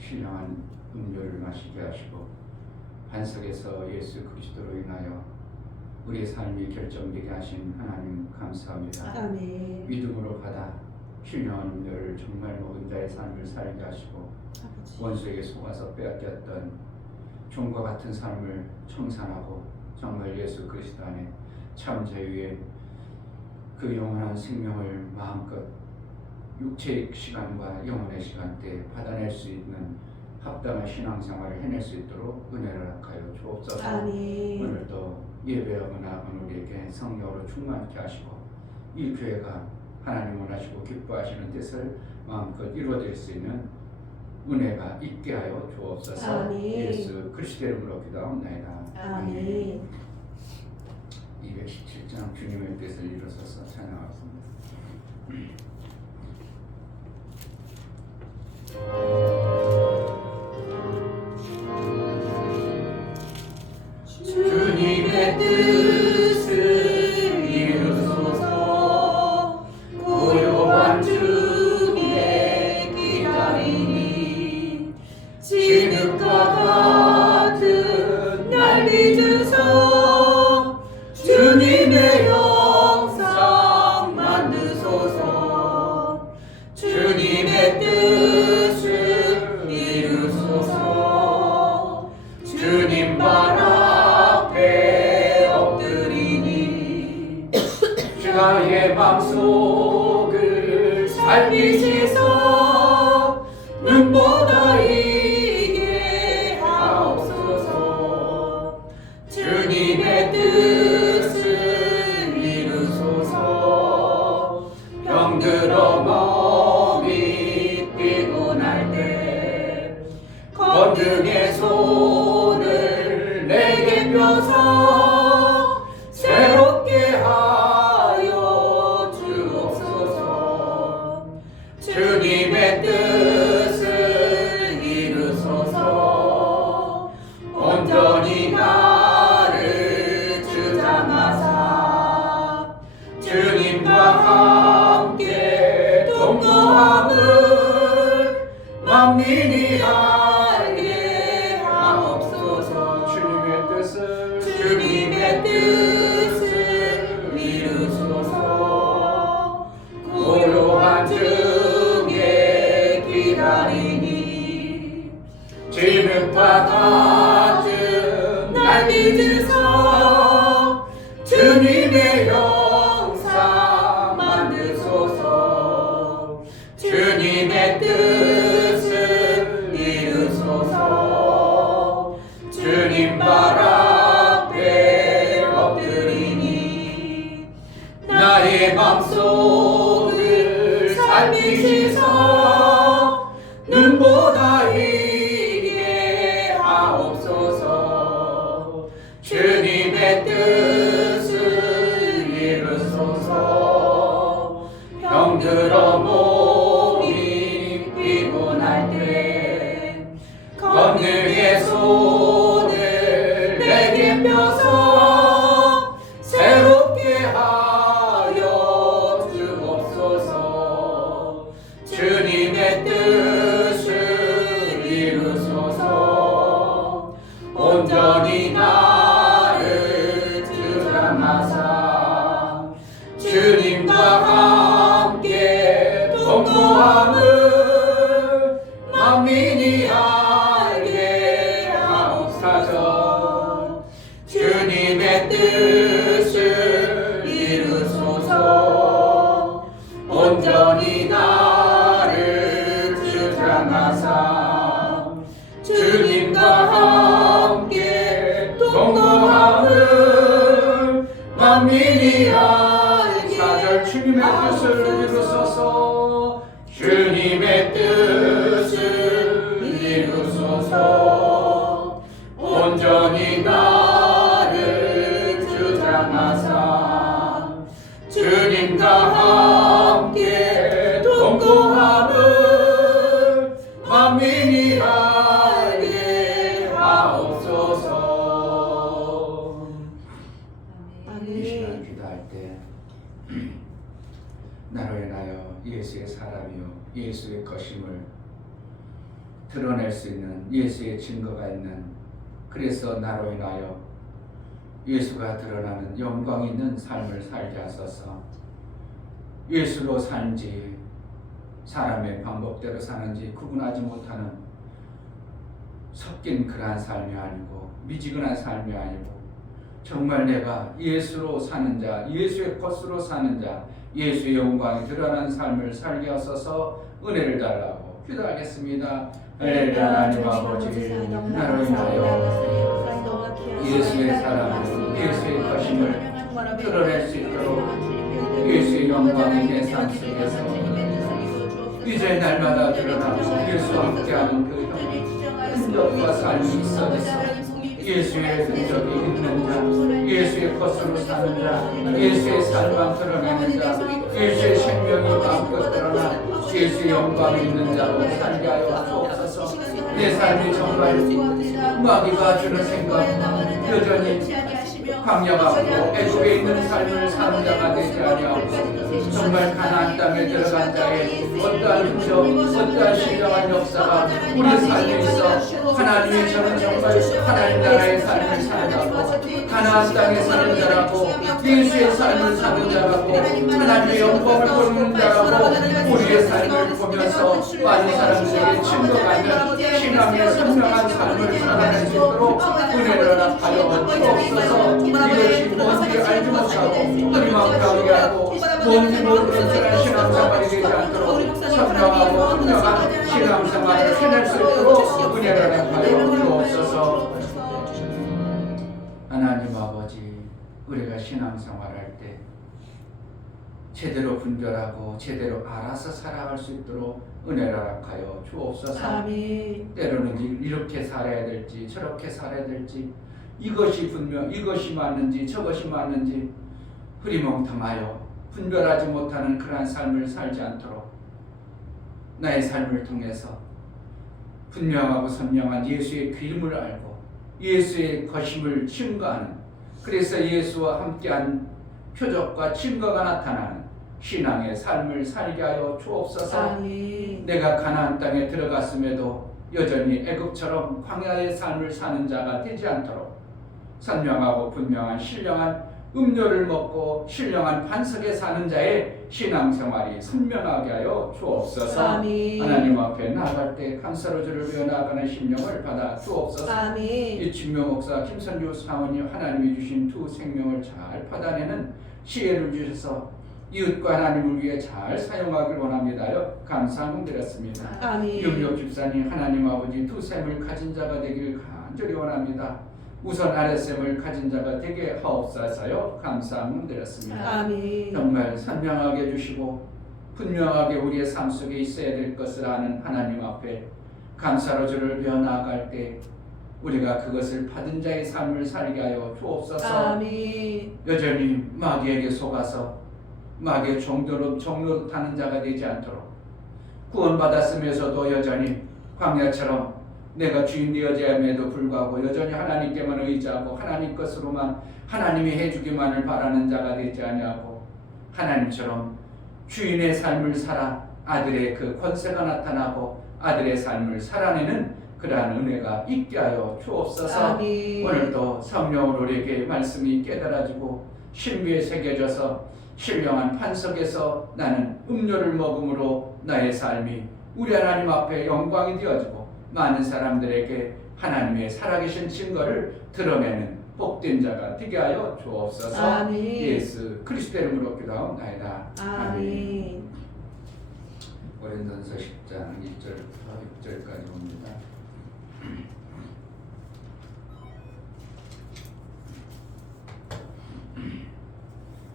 신령한 음료를 마시게 하시고 반석에서 예수 그리스도로 인하여 우리의 삶이 결정되게 하신 하나님 감사합니다. 아멘. 믿음으로 받아 신령한 음료를 정말 먹은 자의 삶을 살게 하시고 아버지. 원수에게 속아서 빼앗겼던 종과 같은 삶을 청산하고 정말 예수 그리스도 안에 참 자유의 그 영원한 생명을 마음껏 육체의 시간과 영혼의 시간대에 받아낼 수 있는 합당한 신앙생활을 해낼 수 있도록 은혜를 허락하여 주옵소서. 아멘. 오늘도 예배하고 나아간 우리에게 성령으로 충만케 하시고 이 교회가 하나님 원하시고 기뻐하시는 뜻을 마음껏 이루어질 수 있는 은혜가 있게 하여 주옵소서. 아멘. 예수 그리스도의 이름으로 기도하옵나이다. 아멘. 217장 주님의 뜻을 이루소서 찬양하겠습니다. 주님의 뜻을 이루소서. 고요한 주의 기다리니 진흙과 같은 날 믿으소. 주님의 영상 만드소서. 주님의 뜻을 이루소서. 주님 발 앞에 엎드리니 주의 맘속을 살피시소. 눈보다 이게 하옵소서. 주님의 뜻을 이루소서. 병들어 몸이 피곤할 때 건등의 손을 내게 펴서 새롭게 하여 주옵소서. 주님의 뜻을 이루소서. 온전히 나를 주장하사 주님과 함께 동거함을 만민이 알게 하옵소서. 주님의 뜻을 이루소서. 고요한 중에 기다리니 진흙과 같은 날 믿으소. 주님의 영상 만드소서. 주님의 뜻을 이루소서. 주님 발 앞에 엎드리니 나의 맘속을 살피시소. 눈보다 이게 하옵소서. 주님의 뜻을 이루소서. 병들어 몸이 피곤할 때 건능의 손을 내게 펴서 새롭게 하여 주옵소서. 주님의 뜻을 이루소서. 온전히 나를 주장하사 주님과 함께 동거함을 만민이 알게 하옵소서. 주님의 뜻을 이루소서. 온전히 나를 주장하사 주님과 함께 동거함을 만민이 알게 4절 주님의 뜻을 이루소서. 주님의 뜻을 이루소서. 온전히 나를 주장하사 주님과 함께 동거함을 만민이 알게 하옵소서. 이 시간 기도할 때 나로 인하여 예수의 사람이요 예수의 것임을 드러낼 수 있는 예수의 증거가 있는, 그래서 나로 인하여 예수가 드러나는 영광 있는 삶을 살게 하소서. 예수로 산지 사람의 방법대로 사는지 구분하지 못하는 섞인 그러한 삶이 아니고 미지근한 삶이 아니고 정말 내가 예수로 사는 자, 예수의 것으로 사는 자, 예수의 영광이 드러나는 삶을 살게 하소서. 은혜를 달라고 기도하겠습니다. 하나님 아버지, 나로 인하여 예수의 사랑, 예수의 것임을 드러낼 수 있도록 예수의 영광이 내 삶 속에서 이제 날마다 드러나고 예수와 함께하는 그 흔적과 삶이 있어져서 예수의 흔적이 있는 자, 예수의 것으로 사는 자, 예수의 삶만 드러내는 자, 예수의 생명이 마음껏 드러나 예수의 영광이 있는 자로 살게 하여 주옵소서. 내 삶이 정말 마귀가 주는 생각, 여전히 광야하고 애국에 있는 삶을 사는 자가 되지 아니하고 정말 가나안 땅에 들어간 자의 어떠한 흔적, 어떠한 신령한 역사가 우리 삶에 있어 하나님이 저는 정말 하나님 나라의 삶을 사는 자고 가나안 땅에 사는 자라고 예수의 삶을 사는 자라고 하나님의 영광을 보는 자라고 우리의 삶을 보면서 많은 사람들에게 증거하는 신앙의 선명한 삶을 살아낼 수 있도록 은혜를 허락하여 주옵소서. 이것이 뭔지 알지 못하고 허리망탕하게 하고 뭔지 모르는 그런 신앙생활이 되지 않도록 선명하고 분명한 신앙생활을 해낼 수 있도록 은혜를 허락하여 주옵소서. 하나님 아버지, 우리가 신앙생활할 때 제대로 분별하고 제대로 알아서 살아갈 수 있도록 은혜를 허락하여 주옵소서. 아멘. 때로는 이렇게 살아야 될지 저렇게 살아야 될지 이것이 분명 이것이 맞는지 저것이 맞는지 흐리멍텅하여 분별하지 못하는 그러한 삶을 살지 않도록 나의 삶을 통해서 분명하고 선명한 예수의 기름을 알고 예수의 것임을 증거하는, 그래서 예수와 함께한 표적과 증거가 나타나는 신앙의 삶을 살게 하여 주옵소서. 아멘. 내가 가나안 땅에 들어갔음에도 여전히 애굽처럼 광야의 삶을 사는 자가 되지 않도록 선명하고 분명한 신령한 음료를 먹고 신령한 반석에 사는 자의 신앙생활이 선명하게 하여 주옵소서. 아멘. 하나님 앞에 나아갈 때 감사로 주를 위해 나아가는 심령을 받아 주옵소서. 아멘. 이 진명 목사 김선주 사모님, 하나님이 주신 두 생명을 잘 받아내는 지혜를 주셔서 이웃과 하나님을 위해 잘 사용하길 원합니다요. 감사함 드렸습니다. 아멘. 윤력 집사님, 하나님 아버지 두 셈을 가진 자가 되길 간절히 원합니다. 우선 아랫셈을 가진 자가 되게 하옵소서요. 감사함 드렸습니다. 아멘. 정말 선명하게 해주시고 분명하게 우리의 삶 속에 있어야 될 것을 아는 하나님 앞에 감사로 주를 배워 나아갈 때 우리가 그것을 받은 자의 삶을 살게 하여 주옵소서. 아멘. 여전히 마귀에게 속아서 마귀의 종로로 타는 자가 되지 않도록 구원받았으면서도 여전히 광야처럼 내가 주인 되어짐에도 불구하고 여전히 하나님께만 의지하고 하나님 것으로만 하나님이 해주기만을 바라는 자가 되지 아니하고 하나님처럼 주인의 삶을 살아 아들의 그 권세가 나타나고 아들의 삶을 살아내는 그러한 은혜가 있게 하여 주옵소서. 아멘. 오늘도 성령으로 우리에게 말씀이 깨달아지고 신비에 새겨져서 신령한 반석에서 나는 음료를 먹음으로 나의 삶이 우리 하나님 앞에 영광이 되어지고 많은 사람들에게 하나님의 살아계신 증거를 드러내는 복된 자가 되게 하여 주옵소서. 아멘. 예수 그리스도 이름으로 기도하옵나이다. 아멘. 고린도전서 10장 1절부터 6절까지 봅니다.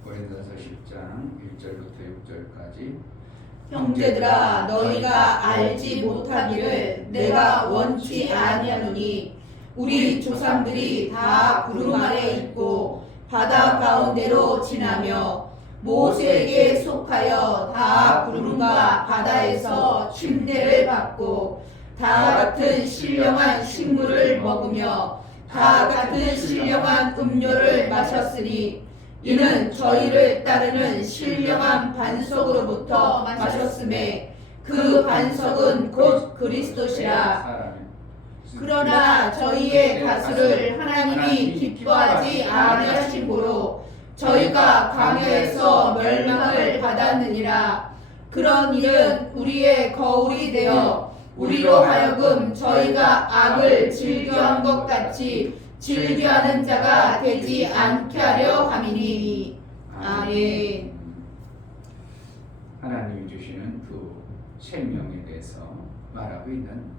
고린도전서 10장 1절부터 6절까지 형제들아, 너희가 알지 못하기를 내가 원치 아니하노니 우리 조상들이 다 구름 아래 있고 바다 가운데로 지나며 모세에게 속하여 다 구름과 바다에서 침대를 받고 다 같은 신령한 식물을 먹으며 다 같은 신령한 음료를 마셨으니 이는 저희를 따르는 신령한 반석으로부터 마셨음에 그 반석은 곧 그리스도시라. 그러나 저희의 가수를 하나님이 기뻐하지 아니하심으로 저희가 광야에서 멸망을 받았느니라. 그런 일은 우리의 거울이 되어 우리로 하여금 저희가 악을 즐겨한 것 같이 즐겨하는 자가 되지 않게 하려 함이니. 아멘. 하나님이 주시는 그 생명에 대해서 말하고 있는,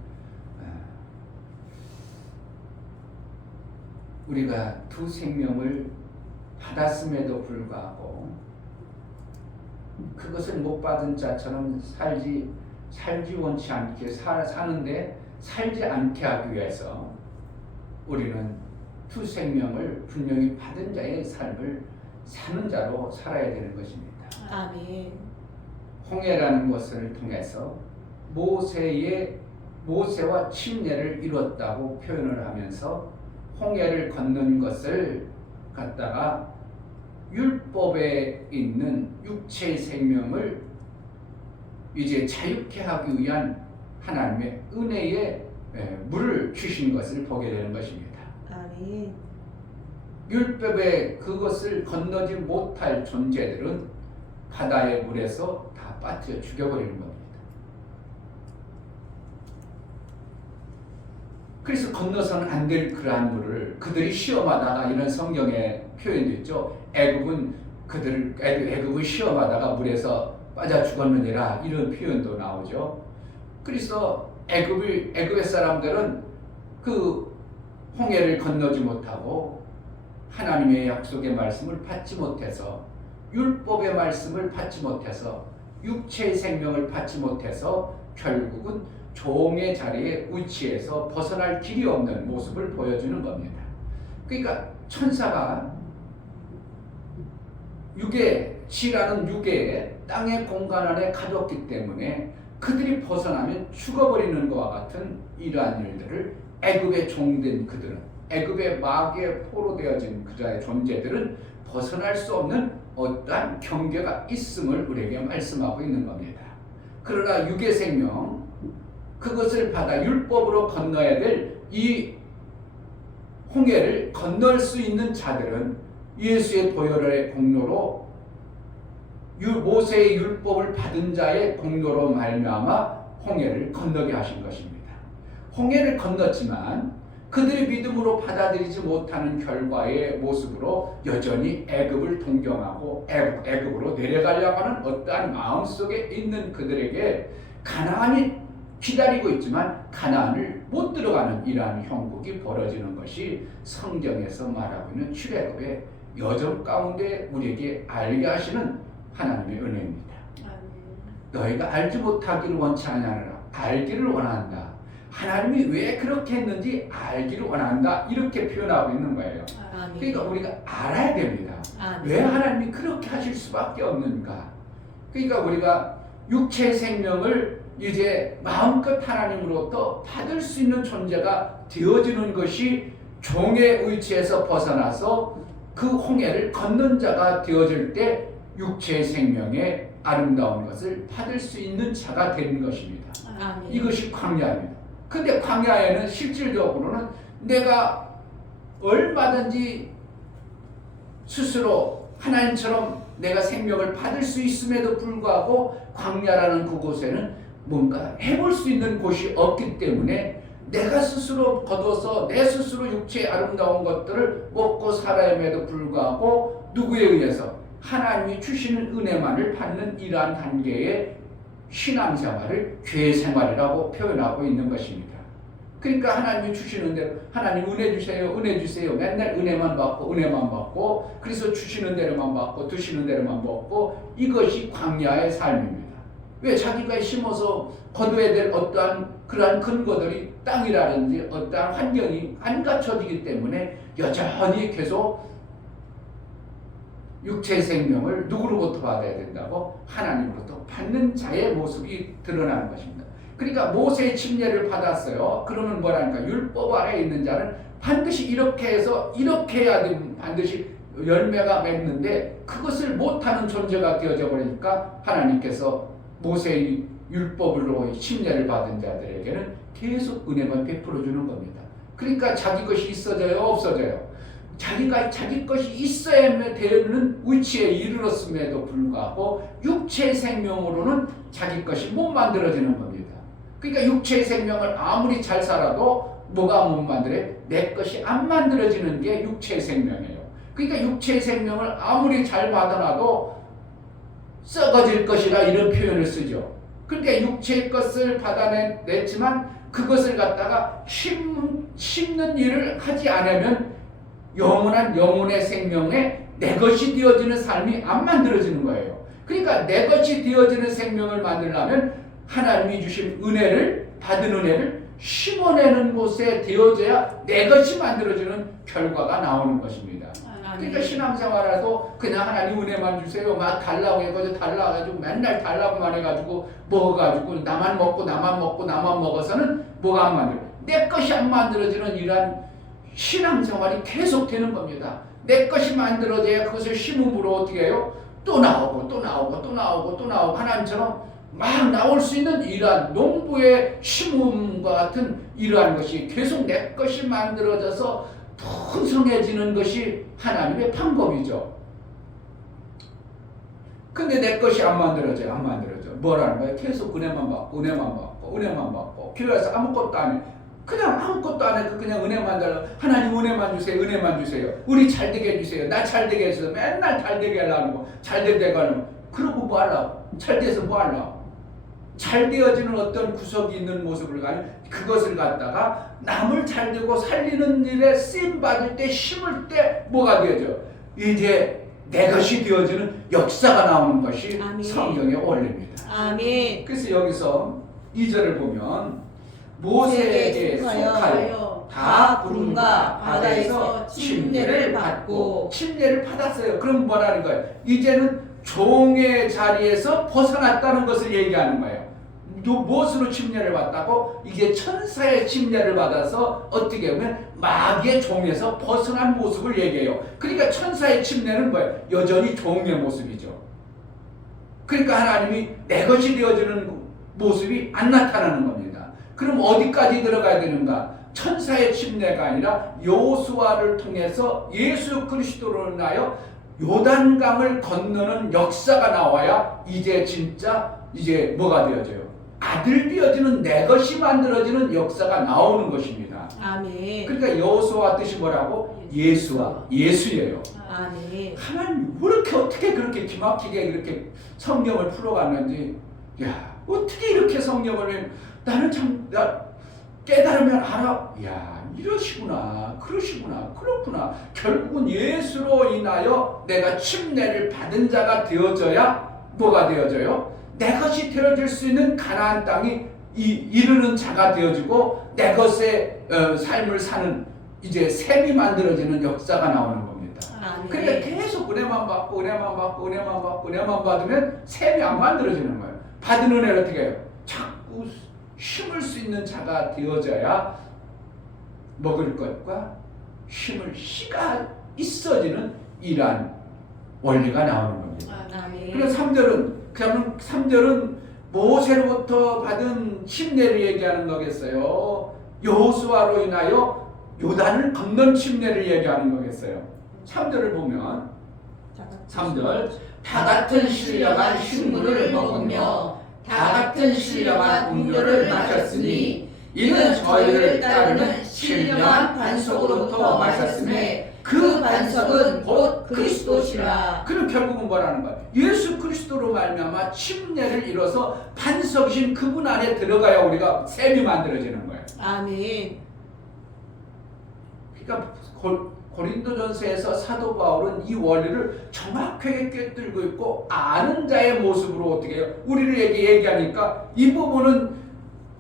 우리가 두 생명을 받았음에도 불구하고 그것을 못 받은 자처럼 살지 원치 않게 사는데 살지 않게 하기 위해서 우리는 두 생명을 분명히 받은 자의 삶을 사는 자로 살아야 되는 것입니다. 아멘. 홍해라는 것을 통해서 모세와 침례를 이뤘다고 표현을 하면서 홍해를 건넌 것을 갖다가 율법에 있는 육체의 생명을 이제 자유케 하기 위한 하나님의 은혜의 물을 주신 것을 보게 되는 것입니다. 아멘. 율법에 그것을 건너지 못할 존재들은 바다의 물에서 다 빠져 죽여버리는 겁니다. 그래서 건너서는 안 될 그러한 물을 그들이 시험하다가, 이런 성경의 표현도 있죠. 애굽은 시험하다가 물에서 빠져 죽었느니라, 이런 표현도 나오죠. 그래서 애굽의 사람들은 그 홍해를 건너지 못하고 하나님의 약속의 말씀을 받지 못해서, 율법의 말씀을 받지 못해서, 육체의 생명을 받지 못해서 결국은 종의 자리에 위치해서 벗어날 길이 없는 모습을 보여주는 겁니다. 그러니까 천사가 지라는 육에 땅의 공간 안에 가뒀기 때문에 그들이 벗어나면 죽어버리는 것과 같은 이러한 일들을 애굽의 종된 그들은, 애굽의 마귀에 포로되어진 그자의 존재들은 벗어날 수 없는 어떠한 경계가 있음을 우리에게 말씀하고 있는 겁니다. 그러나 육의 생명, 그것을 받아 율법으로 건너야 될 이 홍해를 건널 수 있는 자들은 예수의 보혈의 공로로, 모세의 율법을 받은 자의 공로로 말미암아 홍해를 건너게 하신 것입니다. 홍해를 건넜지만 그들이 믿음으로 받아들이지 못하는 결과의 모습으로 여전히 애굽을 동경하고 애굽으로 내려가려고 하는 어떠한 마음속에 있는 그들에게 가나안이 기다리고 있지만 가나안을 못 들어가는 이러한 형국이 벌어지는 것이 성경에서 말하고 있는 출애굽의 여정 가운데 우리에게 알게 하시는 하나님의 은혜입니다. 너희가 알지 못하기를 원치 아니하노라, 알기를 원한다. 하나님이 왜 그렇게 했는지 알기를 원한다, 이렇게 표현하고 있는 거예요. 그러니까 우리가 알아야 됩니다. 왜 하나님이 그렇게 하실 수밖에 없는가. 그러니까 우리가 육체의 생명을 이제 마음껏 하나님으로부터 받을 수 있는 존재가 되어지는 것이 종의 위치에서 벗어나서 그 홍해를 건넌 자가 되어질 때 육체의 생명의 아름다운 것을 받을 수 있는 자가 되는 것입니다. 아멘. 이것이 광야입니다. 근데 광야에는 실질적으로는 내가 얼마든지 스스로 하나님처럼 내가 생명을 받을 수 있음에도 불구하고 광야라는 그곳에는 뭔가 해볼 수 있는 곳이 없기 때문에 내가 스스로 거둬서 내 스스로 육체의 아름다운 것들을 먹고 살아야에도 불구하고 누구에 의해서 하나님이 주시는 은혜만을 받는 이러한 단계의 신앙생활을 죄생활이라고 표현하고 있는 것입니다. 그러니까 하나님이 주시는 대로, 하나님 은혜 주세요, 은혜 주세요, 맨날 은혜만 받고 그래서 주시는 대로만 받고 드시는 대로만 먹고, 이것이 광야의 삶입니다. 왜? 자기가 심어서 거둬야 될 어떠한 그러한 근거들이, 땅이라든지 어떠한 환경이 안 갖춰지기 때문에 여전히 계속 육체 생명을 누구로부터 받아야 된다고? 하나님으로부터 받는 자의 모습이 드러나는 것입니다. 그러니까 모세의 침례를 받았어요. 그러면 뭐라니까? 율법 아래에 있는 자는 반드시 이렇게 해서 이렇게 해야 되는, 반드시 열매가 맺는데 그것을 못하는 존재가 되어져 버리니까 하나님께서 모세의 율법으로 침례를 받은 자들에게는 계속 은혜만 베풀어 주는 겁니다. 그러니까 자기 것이 있어져요, 없어져요? 자기 것이 있어야 되는 위치에 이르렀음에도 불구하고 육체의 생명으로는 자기 것이 못 만들어지는 겁니다. 그러니까 육체의 생명을 아무리 잘 살아도 뭐가 못 만들어요? 내 것이 안 만들어지는 게 육체의 생명이에요. 그러니까 육체의 생명을 아무리 잘 받아놔도 썩어질 것이라 이런 표현을 쓰죠. 그러니까 육체의 것을 받아냈지만 그것을 갖다가 심는 일을 하지 않으면 영원한 영혼의 생명에 내 것이 되어지는 삶이 안 만들어지는 거예요. 그러니까 내 것이 되어지는 생명을 만들려면 하나님이 주신 은혜를 받은 은혜를 심어내는 곳에 되어져야 내 것이 만들어지는 결과가 나오는 것입니다. 그러니까 신앙생활에도 그냥 하나님 은혜만 주세요 막 달라고 해가지고 달라가지고 맨날 달라고만 해가지고 먹어가지고 나만 먹어서는 뭐가 안 만들어? 내 것이 안 만들어지는 이러한 신앙생활이 계속되는 겁니다. 내 것이 만들어져야 그것을 심음으로 어떻게 해요? 또 나오고 하나님처럼 막 나올 수 있는 이러한 농부의 심음과 같은 이러한 것이 계속 내 것이 만들어져서 풍성해지는 것이 하나님의 방법이죠. 근데 내 것이 안 만들어져. 뭐라는 거예요? 계속 은혜만 받고 교회에서 아무것도 안 해. 그냥 아무것도 안 해도 그냥 은혜만 달라. 하나님 은혜만 주세요. 우리 잘되게 해주세요. 나 잘되게 해주세요. 맨날 잘되게 하려는 거. 잘되게 하려는 거. 그러고 뭐 하려고? 잘돼서 뭐 하려고? 잘 되어지는 어떤 구석이 있는 모습을 가지고 그것을 갖다가 남을 잘되고 살리는 일에 쓰임 받을 때 심을 때 뭐가 되어져? 이제 내 것이 되어지는 역사가 나오는 것이 아멘. 성경의 원리입니다. 아멘. 그래서 여기서 2절을 보면 모세에게 속하여 다 구름과 바다에서 침례를 받고 침례를 받았어요. 그럼 뭐라는 거예요? 이제는 종의 자리에서 벗어났다는 것을 얘기하는 거예요. 무엇으로 침례를 받다고? 이게 천사의 침례를 받아서 어떻게 보면 마귀의 종에서 벗어난 모습을 얘기해요. 그러니까 천사의 침례는 뭐예요? 여전히 종의 모습이죠. 그러니까 하나님이 내 것이 되어지는 모습이 안 나타나는 겁니다. 그럼 어디까지 들어가야 되는가? 천사의 침례가 아니라 여호수아를 통해서 예수 그리스도로 인하여 요단강을 건너는 역사가 나와야 이제 진짜 이제 뭐가 되어져요? 아들 되어지는 내 것이 만들어지는 역사가 나오는 것입니다. 아멘. 그러니까 여호수아 뜻이 뭐라고? 예수예요. 아멘. 하나님 왜 이렇게 어떻게 그렇게 기막히게 이렇게 성경을 풀어갔는지, 야 어떻게 이렇게 성경을 나는 참 깨달으면 알아. 야 이러시구나, 그렇구나. 결국은 예수로 인하여 내가 침례를 받은 자가 되어져야 뭐가 되어져요? 내 것이 되어질 수 있는 가나안 땅이 이르는 자가 되어지고 내 것의 삶을 사는 이제 셈이 만들어지는 역사가 나오는 겁니다. 아멘. 그러니까 계속 은혜만 받고 받으면 셈이 안 만들어지는 거예요. 받은 은혜를 어떻게 해요? 자꾸 심을 수 있는 자가 되어져야 먹을 것과 심을 씨가 있어지는 이러한 원리가 나오는 겁니다. 아멘. 그래서 3절은 모세로부터 받은 침례를 얘기하는 거겠어요? 여호수아로 인하여 요단을 건넌 침례를 얘기하는 거겠어요? 3절을 보면 3절 다 같은 신령한 식물을 먹으며 다 같은 신령한 음료를 마셨으니 이는 저희를 따르는 신령한 반석으로부터 마셨음에 그 반석은 곧 그리스도시라. 그럼 결국은 뭐라는 거야? 예수 그리스도로 말미암아 침례를 이뤄서 반석이신 그분 안에 들어가야 우리가 셈이 만들어지는 거예요. 아멘. 그러니까 고린도전서에서 사도 바울은 이 원리를 정확하게 꿰뚫고 있고 아는 자의 모습으로 어떻게 해요? 우리를 얘기하니까 이 부분은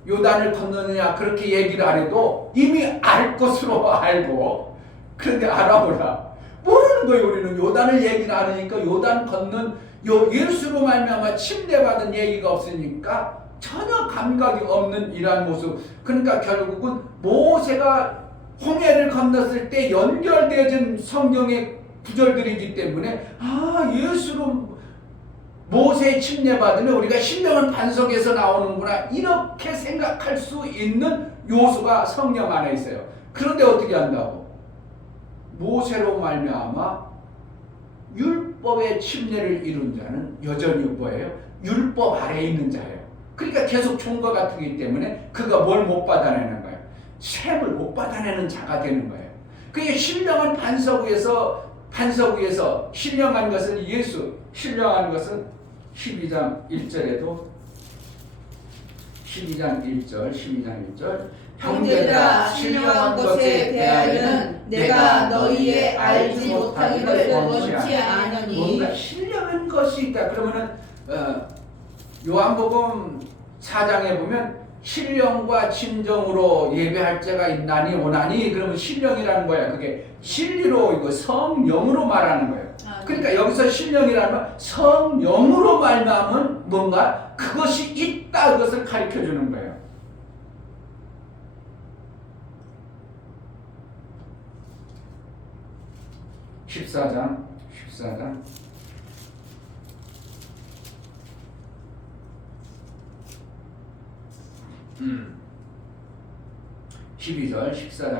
요단을 건너느냐 그렇게 얘기를 안 해도 이미 알 것으로 알고, 그런데 알아보라 모르는 거예요. 우리는 요단을 얘기를 안 하니까 요단 건넌 예수로 말미암아 침례받은 얘기가 없으니까 전혀 감각이 없는 이러한 모습. 그러니까 결국은 모세가 홍해를 건넜을 때 연결되어진 성경의 구절들이기 때문에 예수로 모세의 침례받으면 우리가 신령한 반석에서 나오는구나 이렇게 생각할 수 있는 요소가 성령 안에 있어요. 그런데 어떻게 한다고? 모세로 말미암아 율법의 침례를 이룬 자는 여전히 뭐예요? 율법 아래에 있는 자예요. 그러니까 계속 종과 같기 때문에 그가 뭘 못 받아내는 거예요? 셈을 못 받아내는 자가 되는 거예요. 그게 신령한 반석 위에서 신령한 것은 예수, 신령한 것은 12장 1절에도 12장 1절 형제들아 신령한 것에 대하여는 내가 너희의 알지 못하기를 원치 아니하니 뭔가 신령한 것이 있다. 그러면은 요한복음 4장에 보면 신령과 진정으로 예배할 자가 있나니 오나니 그러면 신령이라는 거야. 그게 진리로 이거 성령으로 말하는 거예요. 그러니까 여기서 신령이라는 건 성령으로 말하면 뭔가 그것이 있다 그것을 가르쳐 주는 거예요. (14장) 14장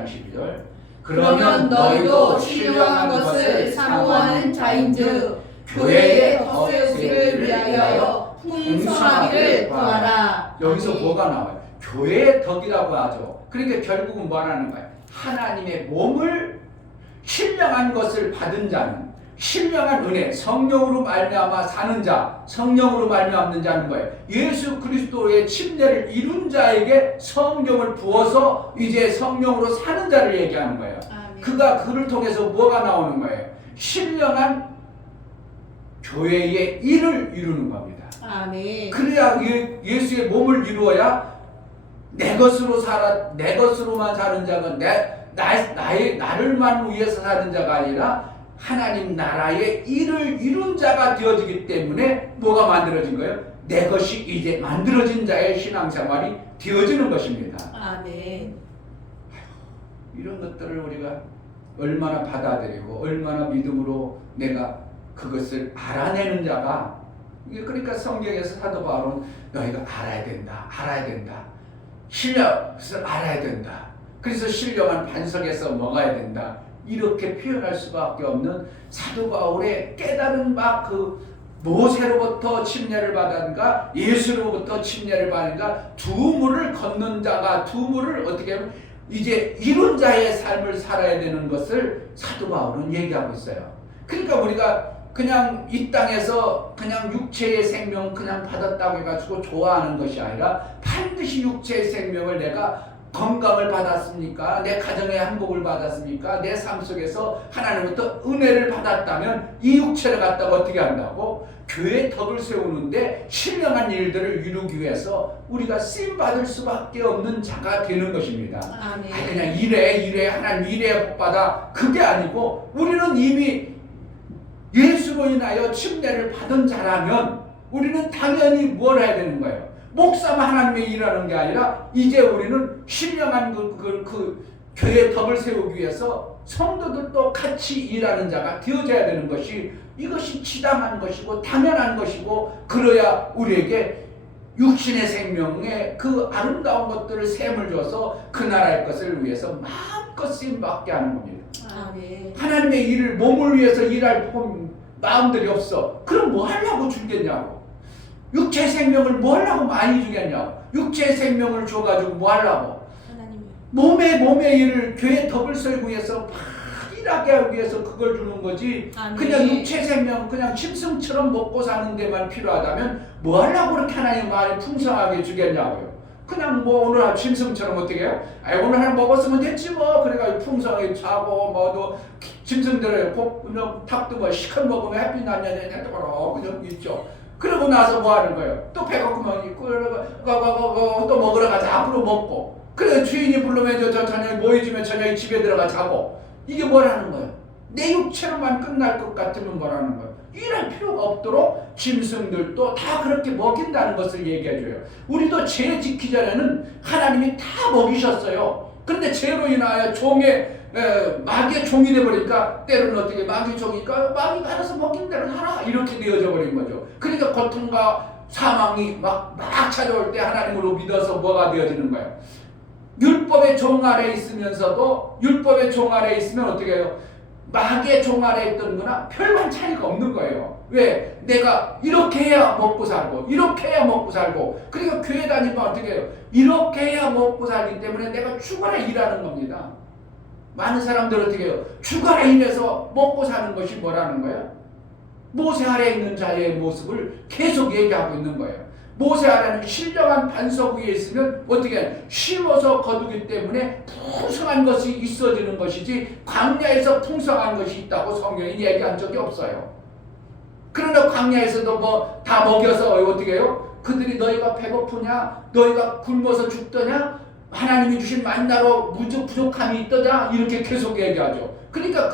12절 그러면 너희도 신령한 것을 사모하는 자인즉 교회의 덧세우기를 위하여 풍성하기를 구하라. 여기서 아멘. 뭐가 나와요? 교회의 덕이라고 하죠. 그러니까 결국은 뭐 하는 거예요? 하나님의 몸을 신령한 것을 받은 자는 신령한 은혜, 성령으로 말미암아 사는 자, 성령으로 말미암는 자는 거예요. 예수 그리스도의 침례를 이룬 자에게 성령을 부어서 이제 성령으로 사는 자를 얘기하는 거예요. 아멘. 그를 통해서 뭐가 나오는 거예요? 신령한 교회의 일을 이루는 겁니다. 아멘. 그래야 예수의 몸을 이루어야 내 것으로만 사는 자가 나를만 위해서 사는 자가 아니라 하나님 나라의 일을 이룬 자가 되어지기 때문에 뭐가 만들어진 거예요? 내 것이 이제 만들어진 자의 신앙생활이 되어지는 것입니다. 아멘. 이런 것들을 우리가 얼마나 받아들이고 얼마나 믿음으로 내가 그것을 알아내는 자가 이게 그러니까 성경에서 사도 바울은 너희가 알아야 된다. 신령을 알아야 된다. 그래서 신령한 반석에서 먹어야 된다. 이렇게 표현할 수밖에 없는 사도 바울의 깨달은 바 그 모세로부터 침례를 받았는가 예수로부터 침례를 받았는가 두 물을 걷는 자가 두 물을 어떻게 하면 이제 이룬 자의 삶을 살아야 되는 것을 사도 바울은 얘기하고 있어요. 그러니까 우리가 그냥 이 땅에서 그냥 육체의 생명 그냥 받았다고 해가지고 좋아하는 것이 아니라 반드시 육체의 생명을 내가 건강을 받았습니까? 내 가정의 행복을 받았습니까? 내 삶 속에서 하나님부터 은혜를 받았다면 이 육체를 갖다가 어떻게 한다고? 교회의 덕을 세우는데 신령한 일들을 이루기 위해서 우리가 쓰임받을 수밖에 없는 자가 되는 것입니다. 아멘. 그냥 이래 하나님 이래 복받아 그게 아니고 우리는 이미 예수로 인하여 침례를 받은 자라면 우리는 당연히 뭘 해야 되는 거예요? 목사만 하나님의 일하는 게 아니라 이제 우리는 신령한 그 교회의 덕을 세우기 위해서 성도들도 같이 일하는 자가 되어져야 되는 것이 이것이 지당한 것이고 당연한 것이고 그래야 우리에게 육신의 생명에 그 아름다운 것들을 셈을 줘서 그 나라의 것을 위해서 마음껏 쓰임받게 하는 겁니다. 아멘. 하나님의 일을 몸을 위해서 일할 마음들이 없어. 그럼 뭐 하려고 주겠냐고. 육체 생명을 뭐 하려고 많이 주겠냐고. 육체 생명을 줘가지고 뭐 하려고. 몸의 일을 교회 덕을 세우기 위해서 일하게 하기 위해서 그걸 주는 거지. 아멘. 그냥 육체 생명 그냥 짐승처럼 먹고 사는 데만 필요하다면 뭐 하려고 그렇게 하나님 많이 풍성하게 주겠냐고요. 그냥 뭐 오늘 짐승처럼 어떻게 해요? 오늘 하나 먹었으면 됐지 뭐. 그래가지고 풍성하게 자고 뭐도 짐승들을 그냥 닭도 뭐 시컷 먹으면 햇빛 나냐 그냥 있죠. 그러고 나서 뭐 하는 거예요? 또 배가 그만 있고 또 먹으러 가자. 앞으로 먹고. 그래 주인이 부르면 저 저녁에 모이지면 저녁에 집에 들어가 자고. 이게 뭐라는 거예요? 내 육체로만 끝날 것 같으면 뭐라는 거예요? 일할 필요가 없도록 짐승들도 다 그렇게 먹인다는 것을 얘기해줘요. 우리도 죄 짓기 전에는 하나님이 다 먹이셨어요. 그런데 죄로 인하여 마귀의 종이 되어버리니까 때로는 어떻게 마귀 종이니까 마귀가 알아서 먹인 대로 하라 이렇게 되어져 버린 거죠. 그러니까 고통과 사망이 막 찾아올 때 하나님으로 믿어서 뭐가 되어지는 거예요? 율법의 종 아래 있으면서도 율법의 종 아래 있으면 어떻게 해요? 마귀의 종 아래 있던 거나 별반 차이가 없는 거예요. 왜? 내가 이렇게 해야 먹고 살고 이렇게 해야 먹고 살고, 그러니까 교회 다니면 어떻게 해요? 이렇게 해야 먹고 살기 때문에 내가 죽어라 일하는 겁니다. 많은 사람들은 어떻게 해요? 죽어라 일해서 먹고 사는 것이 뭐라는 거예요? 모세 아래 있는 자의 모습을 계속 얘기하고 있는 거예요. 모세 아래는 신령한 반석 위에 있으면 어떻게 해요? 쉬워서 거두기 때문에 풍성한 것이 있어지는 것이지 광야에서 풍성한 것이 있다고 성경이 얘기한 적이 없어요. 그러나 광야에서도 뭐 다 먹여서 어떻게 해요? 그들이 너희가 배고프냐? 너희가 굶어서 죽더냐? 하나님이 주신 만나로 부족함이 있더냐? 이렇게 계속 얘기하죠. 그러니까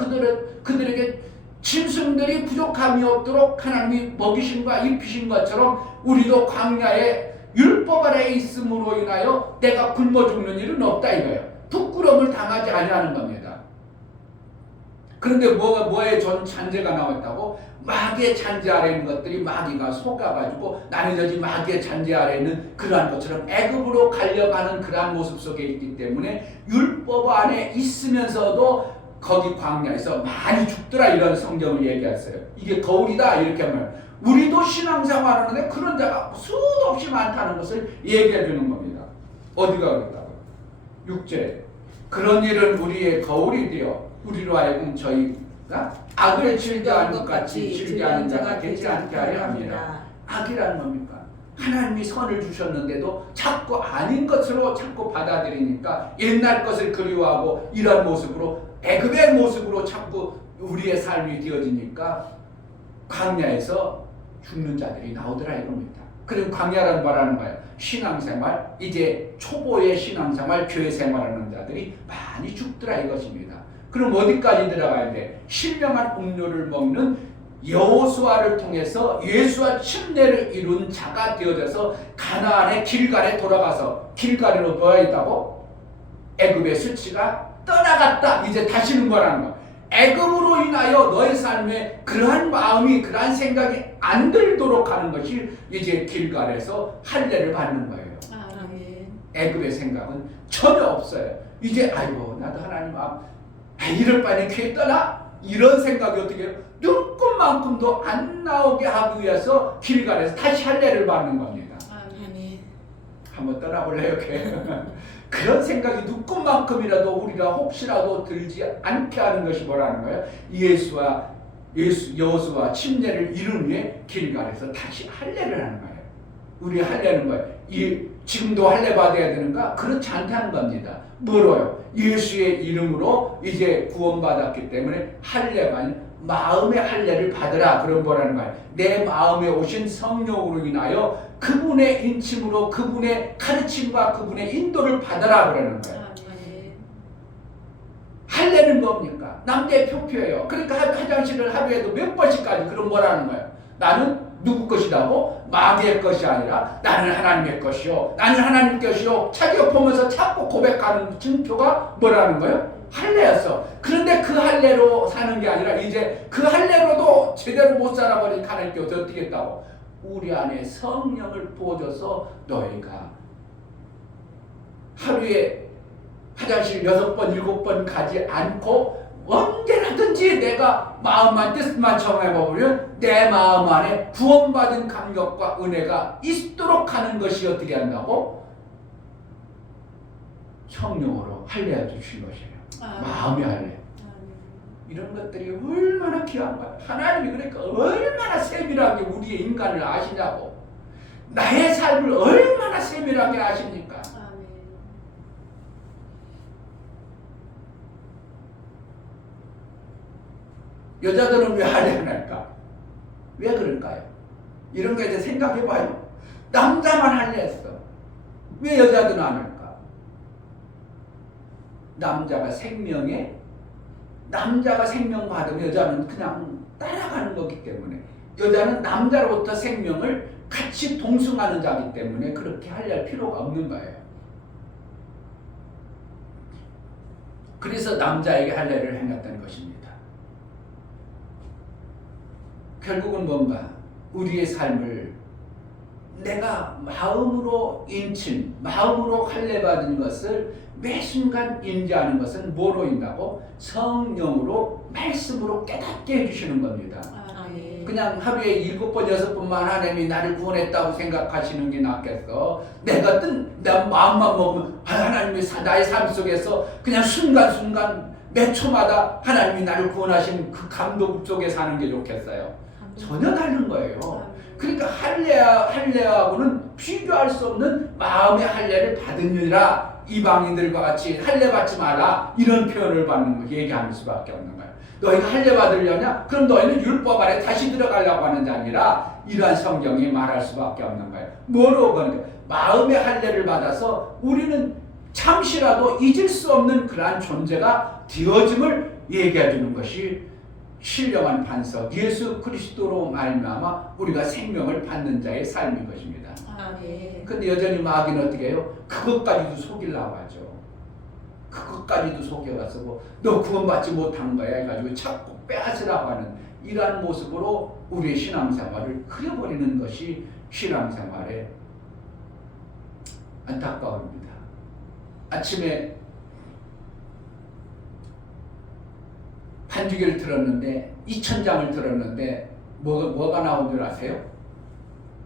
그들에게 짐승들이 부족함이 없도록 하나님이 먹이신 바 입히신 것처럼 우리도 광야에 율법 아래에 있음으로 인하여 내가 굶어 죽는 일은 없다 이거예요. 부끄러움을 당하지 아니하는 겁니다. 그런데 뭐에 전 잔재가 나왔다고? 마귀의 잔재 아래 있는 것들이 마귀가 속아가지고 나는 여지 마귀의 잔재 아래 있는 그러한 것처럼 애굽으로 가려가는 그러한 모습 속에 있기 때문에 율법 안에 있으면서도 거기 광야에서 많이 죽더라 이런 성경을 얘기했어요. 이게 거울이다 이렇게 하면 우리도 신앙생활하는데 그런 자가 수도 없이 많다는 것을 얘기해 주는 겁니다. 어디가 그렇다고? 6절 그런 일은 우리의 거울이 되어 우리로 하여금 저희가 악을 즐겨하는 것 같이 즐겨하는 자가 되지 않게 하려 합니다. 악이라는 겁니까? 하나님이 선을 주셨는데도 자꾸 아닌 것으로 자꾸 받아들이니까 옛날 것을 그리워하고 이런 모습으로 애굽의 모습으로 자꾸 우리의 삶이 되어지니까 광야에서 죽는 자들이 나오더라 이겁니다. 그리고 광야라는 말하는 거예요. 신앙생활, 이제 초보의 신앙생활, 교회 생활하는 자들이 많이 죽더라 이것입니다. 그럼 어디까지 들어가야 돼? 신령한 음료를 먹는 여호수아를 통해서 예수와 침례를 이룬 자가 되어져서 가나안의 길갈에 돌아가서 길갈에로 뭐가 있다고? 애굽의 수치가 떠나갔다. 이제 다시는 거라는 거. 애굽으로 인하여 너의 삶에 그러한 마음이 그러한 생각이 안 들도록 하는 것이 이제 길갈에서 할례를 받는 거예요. 애굽의 생각은 전혀 없어요. 이제 아이고 나도 하나님 이럴 바에는 교회 떠나? 이런 생각이 어떻게 해요? 눈꽃만큼도 안 나오게 하기 위해서 길갈에서 다시 할례를 받는 겁니다. 한번 떠나볼래요 교회? 그런 생각이 눈꽃만큼이라도 우리가 혹시라도 들지 않게 하는 것이 뭐라는 거예요? 여호수아 침례를 이룬 후에 길갈에서 다시 할례를 하는 거예요. 우리 할례는 뭐예요? 지금도 할례 받아야 되는가? 그렇지 않다는 겁니다. 뭐로요? 예수의 이름으로 이제 구원받았기 때문에 할례만 마음의 할례를 받으라. 그런 뭐라는 거예요? 내 마음에 오신 성령으로 인하여 그분의 인침으로 그분의 가르침과 그분의 인도를 받아라 그러는 거예요. 할례는 뭡니까? 남자의 표표예요. 그러니까 화장실을 하루에도 몇 번씩 가지. 그럼 뭐라는 거예요? 나는 누구 것이라고? 마귀의 것이 아니라 나는 하나님의 것이요. 나는 하나님 것이요. 자기가 보면서 자꾸 고백하는 증표가 뭐라는 거예요? 할례였어. 그런데 그 할례로 사는 게 아니라 이제 그 할례로도 제대로 못 살아버린 하나님께 어떻게 했다고? 우리 안에 성령을 부어줘서 너희가 하루에 화장실 6번, 7번 가지 않고 언제라든지 내가 마음만 뜻만 정해보면 내 마음 안에 구원받은 감격과 은혜가 있도록 하는 것이 어떻게 한다고? 성령으로 할례해 주신 것이에요. 마음의 할례. 이런 것들이 얼마나 귀한 거야. 하나님이 그러니까 얼마나 세밀하게 우리의 인간을 아시냐고. 나의 삶을 얼마나 세밀하게 아십니까? 여자들은 왜 할례 안 할까? 왜 그럴까요? 이런 거에 대해 생각해봐요. 남자만 할례했어. 왜 여자들은 안 할까? 남자가 생명 받으면 여자는 그냥 따라가는 거기 때문에, 여자는 남자로부터 생명을 같이 동승하는 자기 때문에 그렇게 할례할 필요가 없는 거예요. 그래서 남자에게 할례를 해놨다는 것입니다. 결국은 뭔가 우리의 삶을 내가 마음으로 인친, 마음으로 할례받은 것을 매 순간 인지하는 것은 뭐로 인다고? 성령으로 말씀으로 깨닫게 해주시는 겁니다. 아멘. 그냥 하루에 7번, 6번만 하나님이 나를 구원했다고 생각하시는 게 낫겠어. 내 마음만 먹으면 하나님이 나의 삶 속에서 그냥 순간순간 매 초마다 하나님이 나를 구원하신 그 감동 속에 사는 게 좋겠어요. 전혀 다른 거예요. 그러니까 할례하고는 비교할 수 없는 마음의 할례를 받으니라. 이방인들과 같이 할례 받지 마라 이런 표현을 얘기하는 수밖에 없는 거예요. 너희가 할례 받으려냐? 그럼 너희는 율법 아래 다시 들어가려고 하는 게 아니라 이러한 성경이 말할 수밖에 없는 거예요. 뭐로 보니까 마음의 할례를 받아서 우리는 잠시라도 잊을 수 없는 그러한 존재가 되어짐을 얘기해 주는 것이 신령한 반석 예수 그리스도로 말미암아 우리가 생명을 받는 자의 삶인 것입니다. 아멘. 근데 여전히 마귀는 어떻게 해요? 그것까지도 속이려고 하죠. 그것까지도 속여가서 너 구원받지 못한 거야 해가지고 자꾸 빼앗으라고 하는 이러한 모습으로 우리의 신앙생활을 흐려버리는 것이 신앙생활의 안타까움입니다. 아침에 반주기를 들었는데 2000장을 들었는데 뭐가 나온 줄 아세요?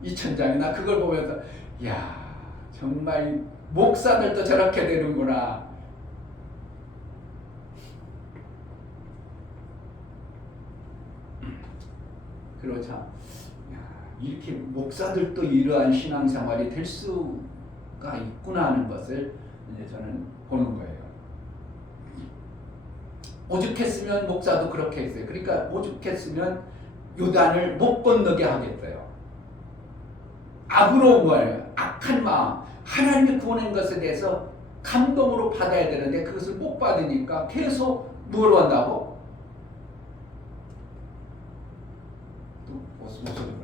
2000장이 나 그걸 보면서 야 정말 목사들도 저렇게 되는구나. 그리고 참 이렇게 목사들도 이러한 신앙생활이 될 수가 있구나 하는 것을 이제 저는 보는 거예요. 오죽했으면 목사도 그렇게 했어요. 그러니까 오죽했으면 요단을 못 건너게 하겠어요. 악으로 뭐예요? 악한 마음, 하나님이 구원한 것에 대해서 감동으로 받아야 되는데 그것을 못 받으니까 계속 뭘 한다고? 또 무슨 소리를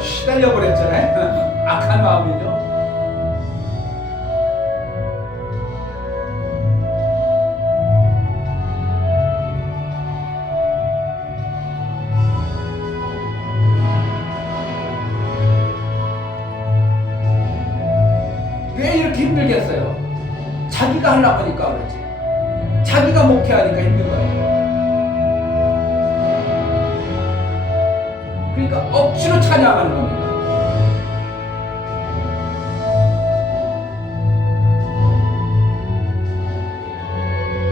시달려 버렸잖아요. 악한 마음이죠. 왜 이렇게 힘들겠어요? 자기가 하려고 하니까 그렇지. 자기가 목회하니까 힘든 거예요. 그러니까 억지로 찬양하는 겁니다.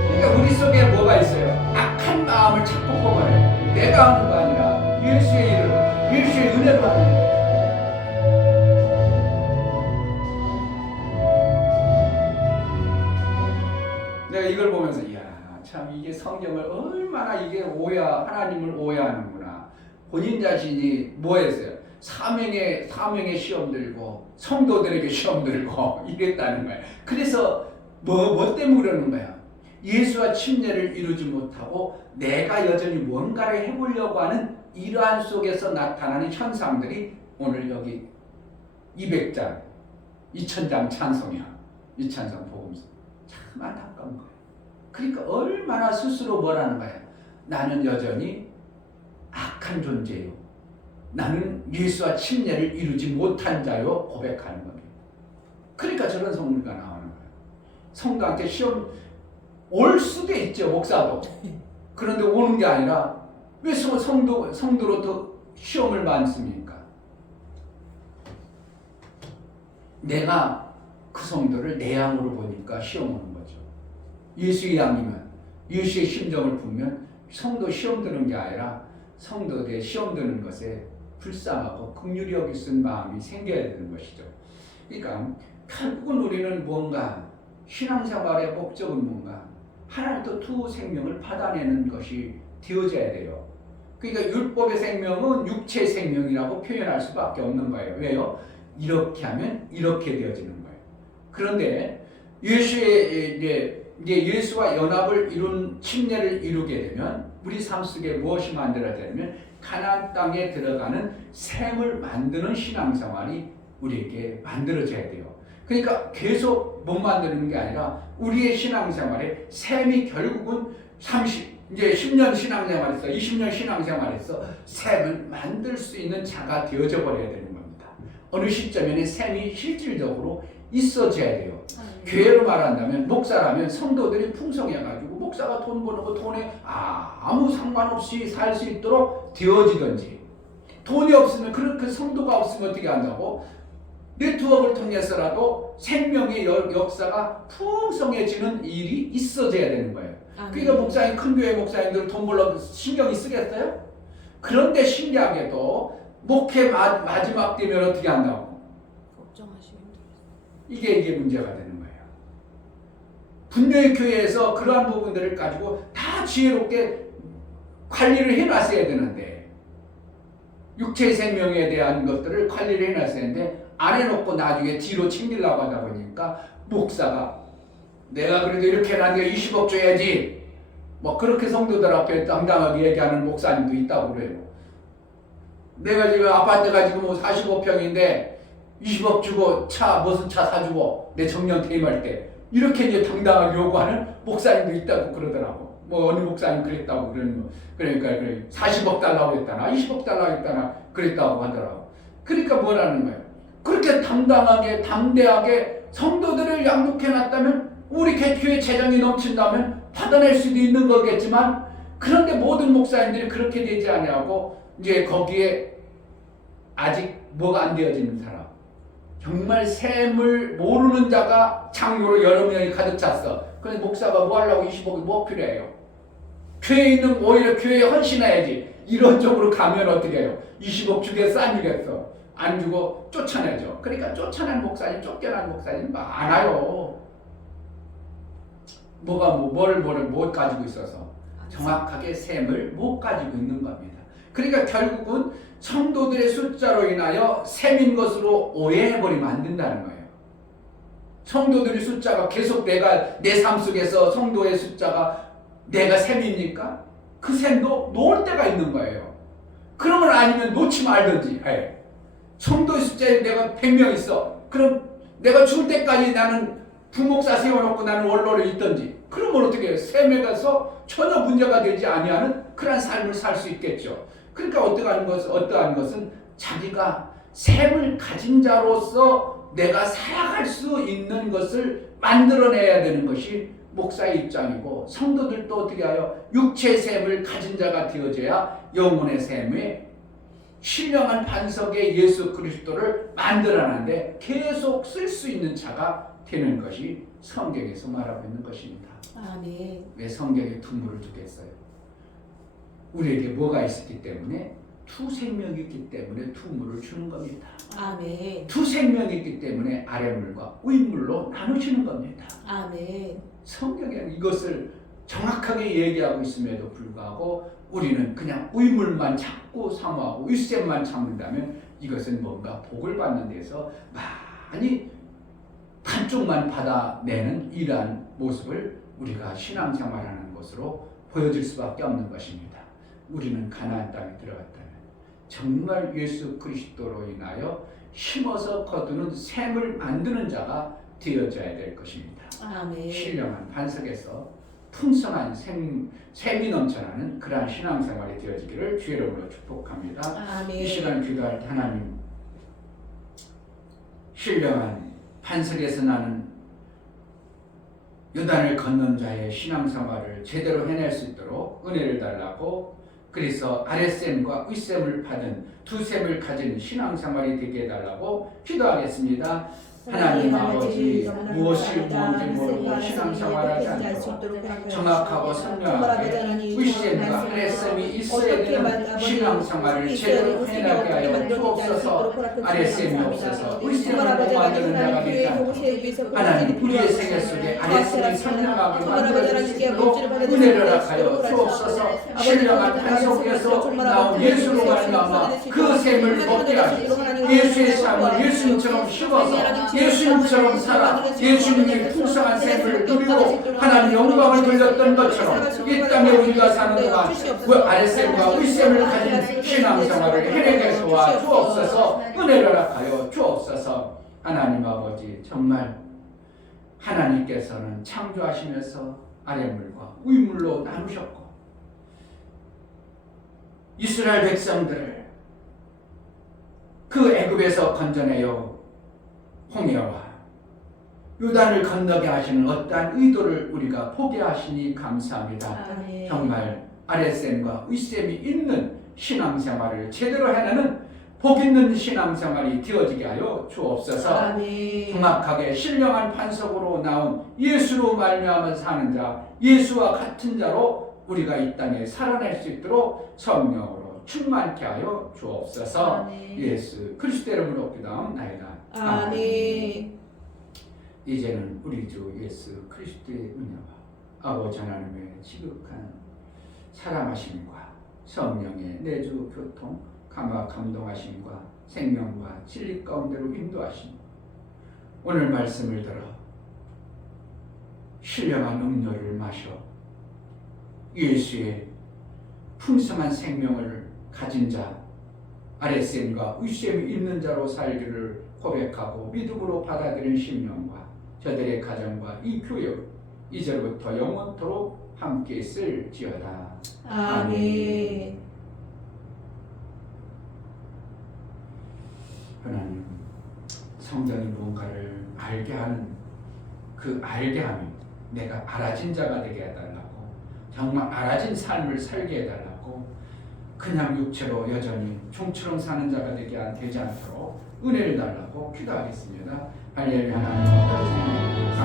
그러니까 우리 속에 뭐가 있어요? 악한 마음을 자꾸 뽑아내요. 내가 하는 거 아니라 예수의 일을, 예수의 은혜로 하는 거예요. 내가 이걸 보면서 이야 참 이게 성경을 얼마나 이게 하나님을 오해하는구나. 본인 자신이 뭐 했어요? 사명의 시험 들고 성도들에게 시험 들고 이랬다는 거예요. 그래서 뭐 때문에 그러는 거야? 예수와 침례를 이루지 못하고 내가 여전히 뭔가를 해보려고 하는 이러한 속에서 나타나는 현상들이 오늘 여기 200장 2000장 찬송이야. 이 찬송 복음서 참 안타까운 거예요. 그러니까 얼마나 스스로 뭐라는 거야? 나는 여전히 악한 존재요. 나는 예수와 침례를 이루지 못한 자요 고백하는 겁니다. 그러니까 저런 성리가 나오는 거예요. 성도한테 시험 올 수도 있죠, 목사도. 그런데 오는 게 아니라 왜 성도로 더 시험을 많습니까? 내가 그 성도를 내 양으로 보니까 시험 오는 거죠. 예수의 양이면, 예수의 심정을 보면 성도 시험 드는 게 아니라 성도들의 시험 드는 것에 불쌍하고 긍휼히 여길 수 있는 마음이 생겨야 되는 것이죠. 그러니까 결국은 우리는 뭔가 신앙생활의 목적은 뭔가 하나님부터 두 생명을 받아내는 것이 되어져야 돼요. 그러니까 율법의 생명은 육체의 생명이라고 표현할 수밖에 없는 거예요. 왜요? 이렇게 하면 이렇게 되어지는 거예요. 그런데 예수와 연합을 이룬 침례를 이루게 되면 우리 삶 속에 무엇이 만들어지냐면 가나안 땅에 들어가는 샘을 만드는 신앙생활이 우리에게 만들어져야 돼요. 그러니까 계속 못 만드는 게 아니라 우리의 신앙생활에 샘이 결국은 10년 신앙생활에서 20년 신앙생활에서 샘을 만들 수 있는 자가 되어져 버려야 되는 겁니다. 어느 시점에는 샘이 실질적으로 있어져야 돼요. 교회로 말한다면 목사라면 성도들이 풍성해가지고 목사가 돈 버는 거 돈에 아무 상관없이 살 수 있도록 되어지든지, 돈이 없으면 그렇게 성도가 없으면 어떻게 한다고? 네트워크를 통해서라도 생명의 역사가 풍성해지는 일이 있어져야 되는 거예요. 그러니까 목사님, 큰 교회 목사님들 돈 벌러 신경이 쓰겠어요? 그런데 신기하게도 목회 마지막 되면 어떻게 한다고? 걱정하시면 이게 문제가 되는 거예요. 분명히 교회에서 그러한 부분들을 가지고 다 지혜롭게 관리를 해놨어야 되는데, 육체의 생명에 대한 것들을 관리를 해놨어야 되는데 안 해놓고 나중에 뒤로 챙기려고 하다 보니까 목사가 내가 그래도 이렇게 해놨는데 20억 줘야지, 뭐 그렇게 성도들 앞에 당당하게 얘기하는 목사님도 있다고 그래요. 내가 지금 아파트가 지금 뭐 45평인데 20억 주고 무슨 차 사주고 내 정년 퇴임할 때 이렇게 이제 당당하게 요구하는 목사님도 있다고 그러더라고. 뭐 어느 목사님 그랬다고 그러니까 40억 달라고 했다나 20억 달라고 했다나 그랬다고 하더라고. 그러니까 뭐라는 거예요? 그렇게 당당하게 담대하게 성도들을 양육해놨다면 우리 교회 재정이 넘친다면 받아낼 수도 있는 거겠지만, 그런데 모든 목사님들이 그렇게 되지 않냐고 이제 거기에 아직 뭐가 안 되어지는 사람, 정말 샘을 모르는 자가 장로로 여러 명이 가득 찼어. 그런데 목사가 뭐 하려고 20억이 뭐 필요해요? 교회에 있는 오히려 교회에 헌신해야지. 이런 쪽으로 가면 어떻게 해요? 20억 주겠어 안 주겠어? 안 주고 쫓아내죠. 그러니까 쫓아낸 목사님, 쫓겨난 목사님 많아요. 뭐가 뭘 가지고 있어서 정확하게 샘을 못 가지고 있는 겁니다. 그러니까 결국은 성도들의 숫자로 인하여 샘인 것으로 오해해버리면 안 된다는 거예요. 성도들의 숫자가 계속 내 삶 속에서 성도의 숫자가 내가 샘입니까? 그 샘도 놓을 때가 있는 거예요. 그러면 아니면 놓지 말든지 해. 성도의 숫자에 내가 100명 있어. 그럼 내가 죽을 때까지 나는 부목사 세워놓고 나는 원로를 있든지, 그러면 어떻게 해요? 샘에 가서 전혀 문제가 되지 아니하는 그런 삶을 살 수 있겠죠. 그러니까 어떠한 것은 자기가 샘을 가진 자로서 내가 살아갈 수 있는 것을 만들어내야 되는 것이 목사의 입장이고, 성도들도 어떻게 하여 육체의 샘을 가진 자가 되어져야 영혼의 샘에 신령한 반석의 예수 그리스도를 만들어내는데 계속 쓸 수 있는 자가 되는 것이 성경에서 말하고 있는 것입니다. 아멘. 왜 성경에 투물을 두겠어요? 우리에게 뭐가 있었기 때문에, 두 생명이 있기 때문에 투물을 주는 겁니다. 아멘. 두 생명이 있기 때문에 아랫물과 윗물로 나누시는 겁니다. 아멘. 성경에는 이것을 정확하게 얘기하고 있음에도 불구하고 우리는 그냥 윗물만 찾고 사모하고 윗샘만 찾는다면 이것은 뭔가 복을 받는 데서 많이 한쪽만 받아내는 이러한 모습을 우리가 신앙생활하는 것으로 보여질 수밖에 없는 것입니다. 우리는 가나안 땅에 들어갔다면 정말 예수 그리스도로 인하여 심어서 거두는 샘을 만드는 자가 되어져야 될 것입니다. 아멘. 신령한 반석에서 풍성한 샘이 넘쳐나는 그러한 신앙생활이 되어지기를 주의 이름으로 축복합니다. 아멘. 이 시간 기도할 때 하나님, 신령한 반석에서 나는 요단을 건넌 자의 신앙생활을 제대로 해낼 수 있도록 은혜를 달라고 그래서 아랫셈과 윗셈을 받은 두 셈을 가진 신앙생활이 되게 해달라고 기도하겠습니다. 하나님 아버지, 무엇이 뭔지 모르고 신앙생활하지 않도록 정확하고 선명하게 윗셈과 아랫셈이 있어야 되는 신앙생활을 제대로 해나가게 하여 주옵소서. 아랫셈이 없어서 윗셈을 못 만드는 자가 되지 않도록 하나님 우리의 생애 속에 아랫셈이 선명하게 만들어질 수 있도록 은혜를 허락하여 주옵소서. 신령한 판 속에서 나온 예수로 말미암아 그 셈을 벗게 하시고 예수의 삶을 예수님처럼 쉬워서 예수님처럼 살아 예수님이 풍성한 셈을 누리고 하나님 영광을 돌렸던 것처럼 이 땅에 우리가 사는 동안 그 아랫셈과 윗셈을 가진 신앙생활을 해내게 도와 주옵소서. 은혜를 허락하여 주옵소서. 하나님 아버지, 정말 하나님께서는 창조하시면서 아랫물과 윗물로 나누셨고 이스라엘 백성들을 그 애굽에서 건져내어 홍해와 요단을 건너게 하시는 어떠한 의도를 우리가 포기하시니 감사합니다. 아멘. 정말 아랫셈과 윗셈이 있는 신앙생활을 제대로 해내는 복 있는 신앙생활이 되어지게 하여 주옵소서. 아멘. 정확하게 신령한 판석으로 나온 예수로 말미암아 사는 자, 예수와 같은 자로 우리가 이 땅에 살아낼 수 있도록 성령으로 충만케 하여 주옵소서. 아멘. 예수 그리스도 이름으로 기도하옵나이다. 아멘. 이제는 우리 주 예수 그리스도의 은혜와 아버지 하나님의 지극한 사랑하심과 성령의 내주 교통 감화 감동하심과 생명과 진리 가운데로 인도하심, 오늘 말씀을 들어 신령한 음료를 마셔 예수의 풍성한 생명을 가진 자, 아랫셈과 윗셈이 있는 자로 살기를 고백하고 믿음으로 받아들인 심령과 저들의 가정과 이 교회 이제부터 영원토록 함께 있을지어다. 아멘. 하나님, 성전이 무언가를 알게 하는 그 알게 함이 내가 알아진 자가 되게 해달라고, 정말 알아진 삶을 살게 해달라고, 그냥 육체로 여전히 종처럼 사는 자가 되지 않도록 은혜를 달라고 기도하겠습니다. 할렐루야. 하나님 아버지